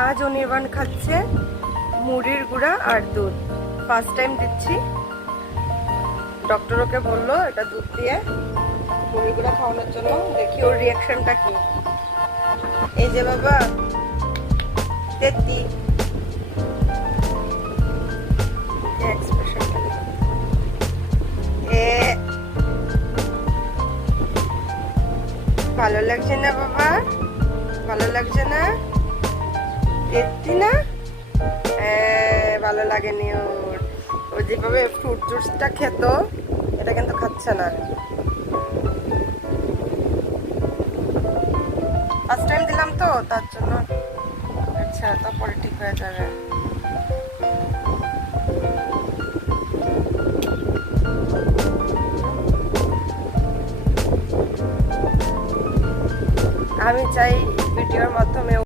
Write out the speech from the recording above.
আজ অনির্বাণ খাচ্ছে মুড়ির গুঁড়া আর দুধ। ফার্স্ট টাইম দিচ্ছি। ডক্টর ওকে বললো এটা দুধ দিয়ে মুড়ি গুঁড়া খাওয়ানোর জন্য। দেখি ওর রিয়াকশনটা কি। এই যে বাবা তেত্তি এক্সপ্রেশনটা এ ভালো লাগছে না বাবা? ভালো লাগছে না? তেত্তি না? ভালো লাগেনি ওর। ও যেভাবে ফ্রুট জুসটা খেত এটা কিন্তু খাচ্ছে না। ফার্স্ট টাইম দিলাম তো তার জন্য। আচ্ছা, তারপরে ঠিক হয়ে যাবে। আমি চাই ভিডিওর মাধ্যমে